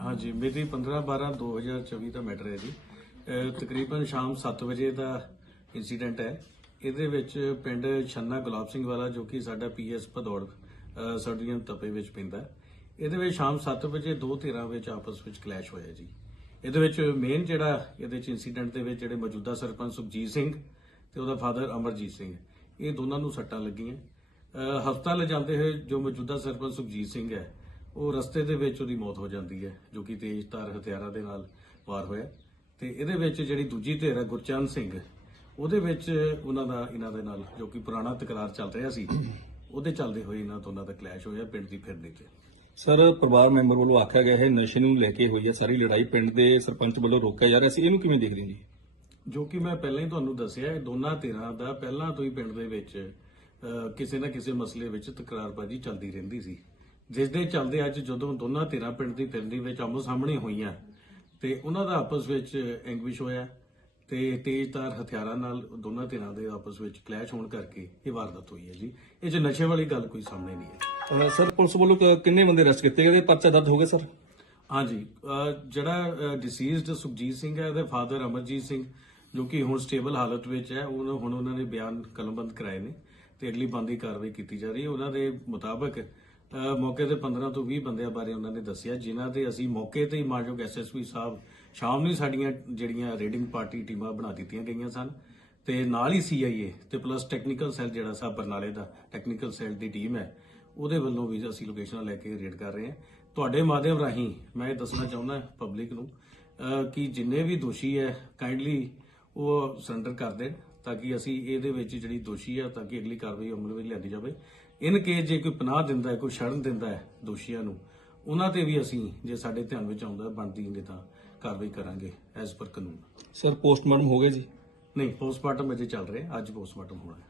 ਹਾਂਜੀ ਮਿਤੀ 15 12 2024 ਦਾ ਮੈਟਰ ਹੈ ਜੀ। ਤਕਰੀਬਨ ਸ਼ਾਮ 7 ਵਜੇ ਦਾ ਇਨਸੀਡੈਂਟ ਹੈ। ਇਹਦੇ ਵਿੱਚ ਪਿੰਡ ਛੰਨਾ ਗੁਲਾਬ ਸਿੰਘ ਵਾਲਾ ਜੋ ਕਿ ਸਾਡਾ ਪੀਐਸ ਭਦੌੜ ਸਰਦੀਆਂ ਤਪੇ ਵਿੱਚ ਪੈਂਦਾ ਇਹਦੇ ਵਿੱਚ ਸ਼ਾਮ 7 ਵਜੇ ਦੋ ਧਿਰਾਂ ਵਿੱਚ ਆਪਸ ਵਿੱਚ ਕਲੈਸ਼ ਹੋਇਆ ਜੀ। ਇਹਦੇ ਵਿੱਚ ਮੇਨ ਜਿਹੜਾ ਇਹਦੇ ਚ ਇਨਸੀਡੈਂਟ ਦੇ ਵਿੱਚ ਜਿਹੜੇ ਮੌਜੂਦਾ ਸਰਪੰਚ ਸੁਖਜੀਤ ਸਿੰਘ ਤੇ ਉਹਦਾ ਫਾਦਰ ਅਮਰਜੀਤ ਸਿੰਘ ਇਹ ਦੋਨਾਂ ਨੂੰ ਸੱਟਾਂ ਲੱਗੀਆਂ। ਅਹ ਹਸਪਤਾਲ ਲਿਜਾਂਦੇ ਹੋਏ ਜੋ ਮੌਜੂਦਾ ਸਰਪੰਚ ਸੁਖਜੀਤ ਸਿੰਘ ਹੈ ਉਹ ਰਸਤੇ ਦੇ ਵਿੱਚ ਉਹਦੀ ਮੌਤ ਹੋ ਜਾਂਦੀ ਹੈ ਜੋ ਕਿ ਤੇਜ਼ ਧਾਰ ਹਥਿਆਰਾਂ ਦੇ ਨਾਲ ਵਾਰ ਹੋਇਆ। ਤੇ ਇਹਦੇ ਵਿੱਚ ਜਿਹੜੀ ਦੂਜੀ ਧਿਰ ਹੈ ਗੁਰਚਰਨ ਸਿੰਘ ਉਹਦੇ ਵਿੱਚ ਉਹਨਾਂ ਦਾ ਇਹਨਾਂ ਦੇ ਨਾਲ ਜੋ ਕਿ ਪੁਰਾਣਾ ਤਕਰਾਰ ਚੱਲ ਰਿਹਾ ਸੀ ਉਹਦੇ ਚੱਲਦੇ ਹੋਏ ਇਹਨਾਂ ਦੋਨਾਂ ਦਾ ਕਲੈਸ਼ ਹੋਇਆ ਪਿੰਡ ਦੀ ਫਿਰਨੀ 'ਚ ਸਰ ਪਰਿਵਾਰ ਮੈਂਬਰ ਵੱਲੋਂ ਆਖਿਆ ਗਿਆ ਹੈ ਨਸ਼ੇ ਨੂੰ ਲੈ ਕੇ ਹੋਈ ਹੈ ਸਾਰੀ ਲੜਾਈ ਪਿੰਡ ਦੇ ਸਰਪੰਚ ਵੱਲੋਂ ਰੋਕਿਆ ਜਾ ਰਿਹਾ ਸੀ। ਇਹਨੂੰ ਕਿਵੇਂ ਦੇਖਦੇ ਹੋ ਜੀ? ਜੋ ਕਿ ਮੈਂ ਪਹਿਲਾਂ ਹੀ ਤੁਹਾਨੂੰ ਦੱਸਿਆ ਇਹ ਦੋਨਾਂ ਧਿਰਾਂ ਦਾ ਪਹਿਲਾਂ ਤੋਂ ਹੀ ਪਿੰਡ ਦੇ ਵਿੱਚ ਕਿਸੇ ਨਾ ਕਿਸੇ ਮਸਲੇ ਵਿੱਚ ਤਕਰਾਰਬਾਜ਼ੀ ਚੱਲਦੀ ਰਹਿੰਦੀ ਸੀ। ਜਿਸ ਦੇ ਚੱਲਦੇ ਅੱਜ ਜਦੋਂ ਦੋਨਾਂ ਧਿਰਾਂ ਪਿੰਡ ਦੀ ਫਿਰਨੀ ਵਿੱਚ ਆਮੋ ਸਾਹਮਣੇ ਹੋਈਆਂ ਤੇ ਉਹਨਾਂ ਦਾ ਆਪਸ ਵਿੱਚ ਐਂਗਵਿਸ਼ ਹੋਇਆ ਤੇ ਤੇਜ਼ਧਾਰ ਹਥਿਆਰਾਂ ਨਾਲ ਦੋਨਾਂ ਧਿਰਾਂ ਦੇ ਆਪਸ ਵਿੱਚ ਕਲੈਸ਼ ਹੋਣ ਕਰਕੇ ਇਹ ਵਾਰਦਾਤ ਹੋਈ ਹੈ ਜੀ। ਇਹ 'ਚ ਨਸ਼ੇ ਵਾਲੀ ਗੱਲ ਕੋਈ ਸਾਹਮਣੇ ਨਹੀਂ ਹੈ ਸਰ ਪੁਲਿਸ ਵੱਲੋਂ ਕਿੰਨੇ ਬੰਦੇ ਅਰੈਸਟ ਕੀਤੇ ਗਏ? ਪਰਚਾ ਦਰਜ ਹੋ ਗਿਆ ਸਰ? ਹਾਂਜੀ ਜਿਹੜਾ ਡਿਸੀਜ਼ਡ ਸੁਖਜੀਤ ਸਿੰਘ ਹੈ ਉਹਦੇ ਫਾਦਰ ਅਮਰਜੀਤ ਸਿੰਘ ਜੋ ਕਿ ਹੁਣ ਸਟੇਬਲ ਹਾਲਤ ਵਿੱਚ ਹੈ ਉਹ ਹੁਣ ਉਹਨਾਂ ਨੇ ਬਿਆਨ ਕਲਮਬੰਦ ਕਰਾਏ ਨੇ ਤੇ ਅਗਲੀ ਬੰਦੀ ਕਾਰਵਾਈ ਕੀਤੀ ਜਾ ਰਹੀ ਹੈ। ਉਹਨਾਂ ਦੇ ਮੁਤਾਬਕ ਮੌਕੇ ਤੇ 15 ਤੋਂ 20 ਬੰਦਿਆਂ ਬਾਰੇ ਉਹਨਾਂ ਨੇ ਦੱਸਿਆ, ਜਿਨ੍ਹਾਂ ਤੇ ਅਸੀਂ ਮੌਕੇ ਤੇ ਹੀ ਮਾਨਯੋਗ ਐਸਐਸਪੀ ਸਾਹਿਬ ਸ਼ਾਮ ਨੂੰ ਹੀ ਸਾਡੀਆਂ ਜਿਹੜੀਆਂ ਰੇਡਿੰਗ ਪਾਰਟੀ ਟੀਮਾਂ ਬਣਾ ਦਿੱਤੀਆਂ ਗਈਆਂ ਸਨ ਤੇ ਨਾਲ ਹੀ ਸੀਆਈਏ ਤੇ ਪਲੱਸ ਟੈਕਨੀਕਲ ਸੈੱਲ ਜਿਹੜਾ ਸਾਹਿਬ ਬਰਨਾਲੇ ਦਾ ਟੈਕਨੀਕਲ ਸੈੱਲ ਦੀ ਟੀਮ ਹੈ, ਉਹਦੇ ਵੱਲੋਂ ਵੀ ਅਸੀਂ ਲੋਕੇਸ਼ਨਾਂ ਲੈ ਕੇ ਰੇਡ ਕਰ ਰਹੇ ਹਾਂ। ਤੁਹਾਡੇ ਮਾਧਿਅਮ ਰਾਹੀਂ ਮੈਂ ਇਹ ਦੱਸਣਾ ਚਾਹੁੰਦਾ ਪਬਲਿਕ ਨੂੰ ਕਿ ਜਿੰਨੇ ਵੀ ਦੋਸ਼ੀ ਹੈ ਕਾਈਂਡਲੀ ਉਹ ਸਰੈਂਡਰ ਕਰ ਦੇਣ। ਤਾਂ ਕਿ ਅਸੀਂ ਇਹਦੇ ਵਿੱਚ ਜਿਹੜੀ ਦੋਸ਼ੀ ਹੈ ਤਾਂ ਕਿ ਅਗਲੀ ਕਾਰਵਾਈ ਅਮਲ ਵਿੱਚ ਲਿਆਂਦੀ ਜਾਵੇ। ਇਨ ਕੇਸ ਜੇ ਕੋਈ ਪਨਾਹ ਦਿੰਦਾ ਹੈ ਕੋਈ ਸ਼ਰਨ ਦਿੰਦਾ ਹੈ ਦੋਸ਼ੀਆਂ ਨੂੰ ਉਹਨਾਂ ਤੇ ਵੀ ਅਸੀਂ ਜੇ ਸਾਡੇ ਧਿਆਨ ਵਿੱਚ ਆਉਂਦਾ ਬਣਦੀ ਨਹੀਂ ਤਾਂ ਕਾਰਵਾਈ ਕਰਾਂਗੇ ਐਜ਼ ਪਰ ਕਾਨੂੰਨ। ਸਰ ਪੋਸਟਮਾਰਟਮ ਹੋ ਗਿਆ ਜੀ? ਨਹੀਂ ਪੋਸਟਮਾਰਟਮ ਅਜੇ ਚੱਲ ਰਿਹਾ ਅੱਜ ਪੋਸਟਮਾਰਟਮ ਹੋਣਾ ਹੈ।